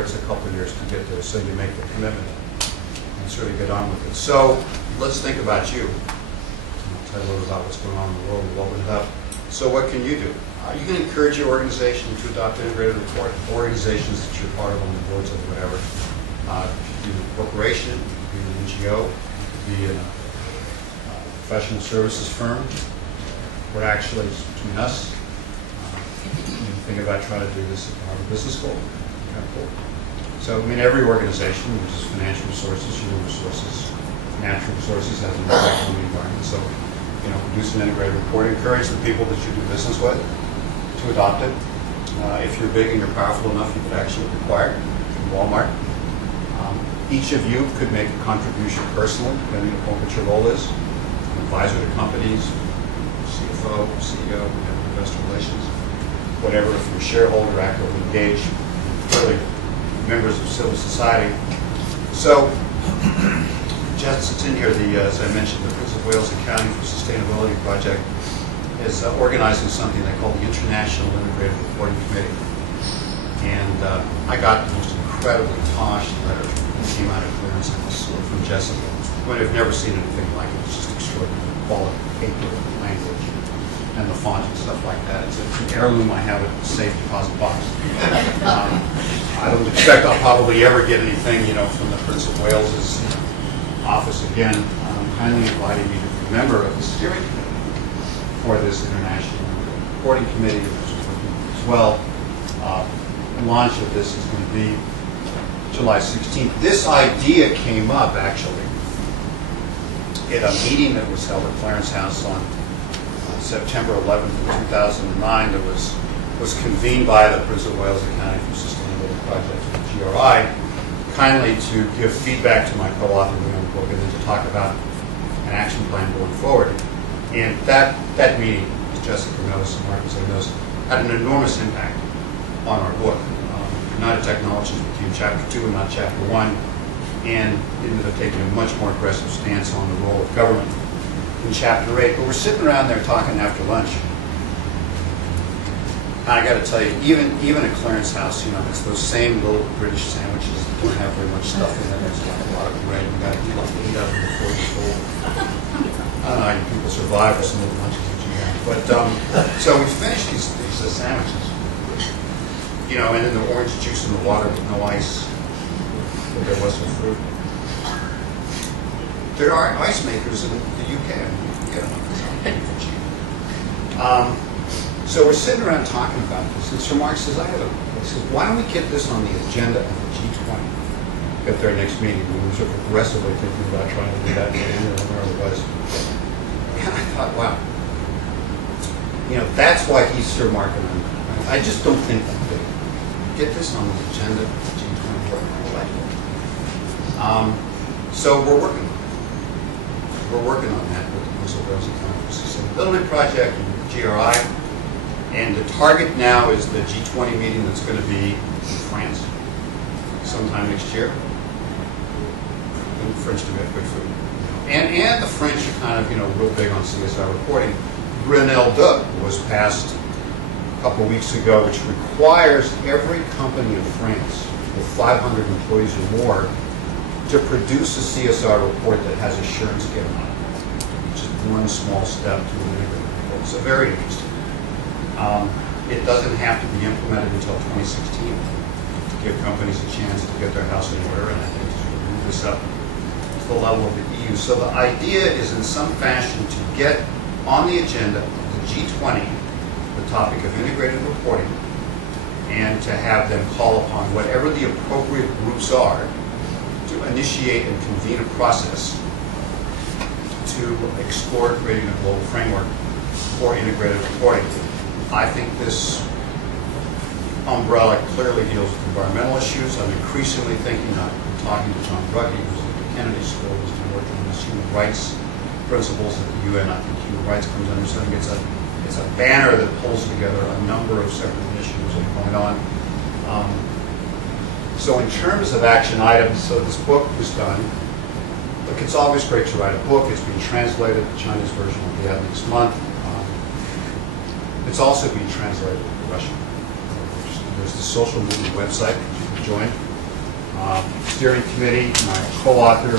it's a couple of years to get there, so you make the commitment and sort of get on with it. So let's think about you. I'll tell you a little about what's going on in the world. We'll open it up. So what can you do? You can encourage your organization to adopt integrated report. Organizations that you're part of on the boards of whatever. It could be a corporation, it could be an NGO, it could be a professional services firm. We're actually, between us, you think about trying to do this at our business school. Cool. So, I mean, every organization uses financial resources, human resources, natural resources has an impact on the environment. So, produce an integrated report. Encourage the people that you do business with to adopt it. If you're big and you're powerful enough, you could actually require it from Walmart. Each of you could make a contribution personally, depending upon what your role is. An advisor to companies, CFO, CEO, investor relations, whatever. If you're a shareholder, actively engaged, really members of civil society. So, just it's in here, as I mentioned, the Prince of Wales Accounting for Sustainability Project is organizing something they call the International Integrated Reporting Committee. And I got the most incredibly posh letter that came out of Clearance House from Jessica. I mean, I've never seen anything like it. It's just extraordinary quality paper, language, and the font and stuff like that. It's an heirloom. I have it in a safe deposit box. I don't expect I'll probably ever get anything, from the Prince of Wales's office again. Kindly inviting me to be a member of the steering committee for this international reporting committee, which is working as well. The launch of this is going to be July 16th. This idea came up actually at a meeting that was held at Clarence House on September 11th of 2009 that was convened by the Prince of Wales Accounting for Sustainability Project, the GRI, kindly to give feedback to my co-author on the book and then to talk about an action plan going forward. And that meeting, as Jessica knows and Marcus knows, had an enormous impact on our book. United Technologies became Chapter 2 and not Chapter 1, and ended up taking a much more aggressive stance on the role of government in Chapter 8. But we're sitting around there talking after lunch. I got to tell you, even at Clarence House, it's those same little British sandwiches that don't have very much stuff in them. There's like a lot of bread. You got to eat like 8 of them before you full. I don't know how you people survive for some of the lunches that you have. But so we finished these sandwiches, and then the orange juice in the water with no ice. But there was some fruit. There are ice makers in the UK. So we're sitting around talking about this, and Sir Mark says, he says, why don't we get this on the agenda of the G20 at their next meeting? We were sort of aggressively thinking about trying to do that in January or wherever it was. And I thought, wow, that's why he's Sir Mark and I just don't think that big. Get this on the agenda of the G20. So we're working on it. We're working on that with the Prince of Wales Accounting for Sustainability Project and GRI. And the target now is the G20 meeting that's going to be in France sometime next year. And the French do have good food. And the French are kind of, real big on CSR reporting. Grenelle II was passed a couple weeks ago, which requires every company in France with 500 employees or more to produce a CSR report that has assurance given on it. Just one small step to an integrated report. So very interesting. It doesn't have to be implemented until 2016 to give companies a chance to get their house in order, and I think to move this up to the level of the EU. So the idea is in some fashion to get on the agenda of the G20 the topic of integrated reporting and to have them call upon whatever the appropriate groups are to initiate and convene a process to explore creating a global framework for integrated reporting. I think this umbrella clearly deals with environmental issues. I'm increasingly thinking, I'm talking to John Brugge, who's at the Kennedy School, who's been working on this human rights principles at the UN. I think human rights comes under something. It's a banner that pulls together a number of separate initiatives that are going on. So in terms of action items, so this book was done. Look, it's always great to write a book. It's being translated. The Chinese version will be out next month. It's also being translated into Russian. There's the social movement website, which you can joined. Steering committee, my co-author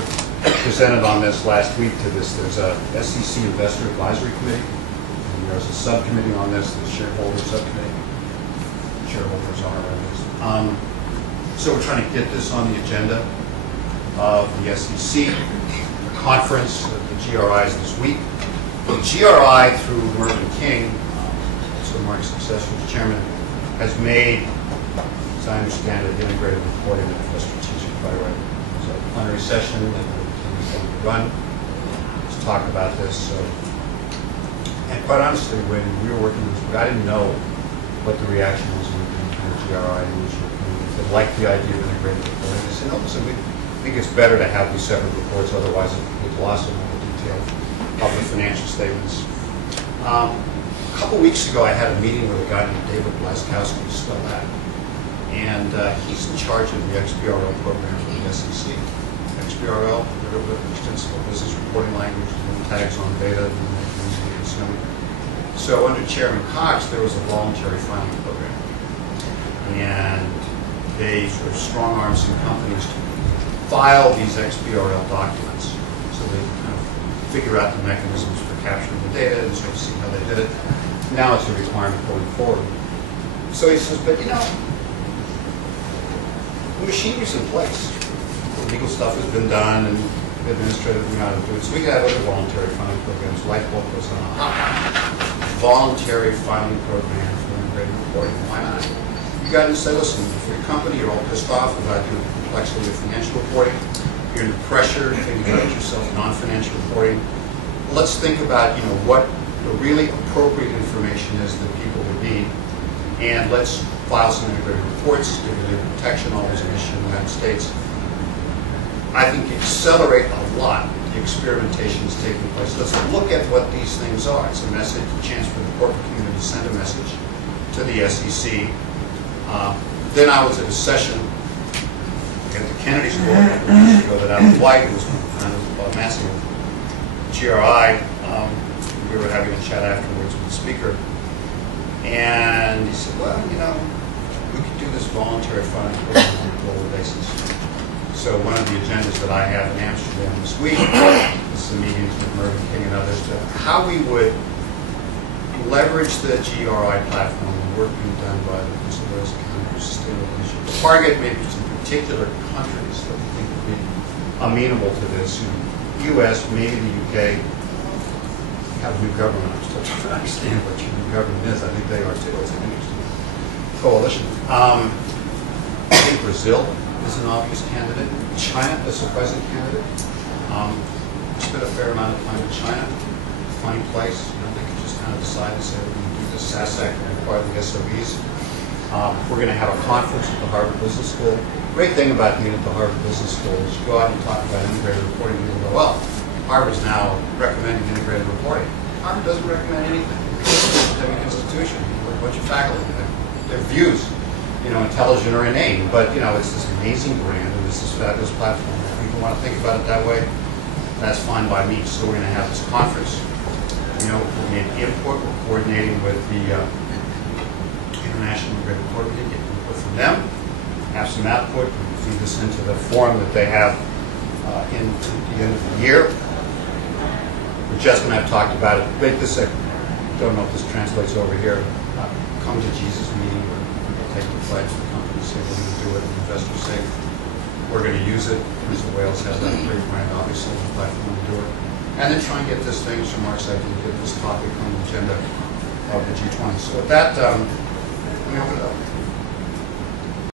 presented on this last week to this. There's a SEC Investor Advisory Committee, and there's a subcommittee on this, the shareholder subcommittee. Shareholders are so we're trying to get this on the agenda of the SEC. The conference, the GRI is this week. The GRI, through Mervyn King, so Mark's successor as chairman, has made, as I understand it, integrated reporting a strategic priority. So a plenary session that King is going to run to talk about this. So, and quite honestly, when we were working on this book, I didn't know what the reaction was from the GRI and if they liked the idea of integrated reporting. They said, no, listen, we think it's better to have these separate reports, otherwise it gets lost in all the detail of the financial statements. A couple weeks ago, I had a meeting with a guy named David Blaskowski, still at, and he's in charge of the XBRL program for the SEC. XBRL, extensible business reporting language, tags on data, and consuming. So under Chairman Cox, there was a voluntary filing program, and they sort of strong-armed some companies to file these XBRL documents, so they kind of figure out the mechanisms for capturing the data and sort of see how they did it. Now it's a requirement going forward. So he says, but you know, the machinery's in place. The legal stuff has been done, and the administrative we know how to do it. So we have other voluntary filing programs, like what goes on. Voluntary filing program for integrated reporting. Why not? You got to say, listen, if you're a company, you're all pissed off about the complexity of financial reporting, you're under pressure, thinking about yourself, non-financial reporting. Let's think about, you know, what the really appropriate information is that people would need, and let's file some integrated reports, give you the protection always an issue in the United States. I think accelerate a lot the experimentation is taking place. Let's look at what these things are. It's a message, a chance for the corporate community to send a message to the SEC. Then I was at a session at the Kennedy School that out of White. It was kind of a massive GRI. We were having a chat afterwards with the speaker, and he said, well, you know, we could do this voluntary filing program on a global basis. So one of the agendas that I have in Amsterdam this week is some meetings with Mervyn King and others to how we would leverage the GRI platform and work being done by the Principles Accountable Sustainable Initiative. Target maybe some particular countries that we think would be amenable to this. U.S., maybe the U.K. have a new government. I'm still trying to understand what your new government is. I think they are too. It's an interesting coalition. I think Brazil is an obvious candidate. China is a present candidate. Spent a fair amount of time in China. Funny place. You know, they could just kind of decide to say we're going to do this SASAC and require the SOBs. We're going to have a conference at the Harvard Business School. The great thing about being at the Harvard Business School is you go out and talk about integrated reporting and you'll go, well, Harvard's now recommending integrated reporting. Harvard doesn't recommend anything. It's an academic institution. We're a bunch of faculty. Their views, you know, intelligent or inane, but you know, it's this amazing brand and this fabulous platform. If people want to think about it that way, that's fine by me. So we're going to have this conference. You know, we're going to input. We're coordinating with the International Integrated Reporting, get input from them, have some output, feed this into the forum that they have in the end of the year. Jessica and I have talked about it. Make this a, don't know if this translates over here, come to Jesus meeting where people take the pledge, the company say we're going to do it, and investors say we're going to use it. Mr. Wales has that great brand, obviously, the platform to do it. And then try and get this thing, so Mark's idea, get this topic on the agenda of the G20. So with that, let me open it up.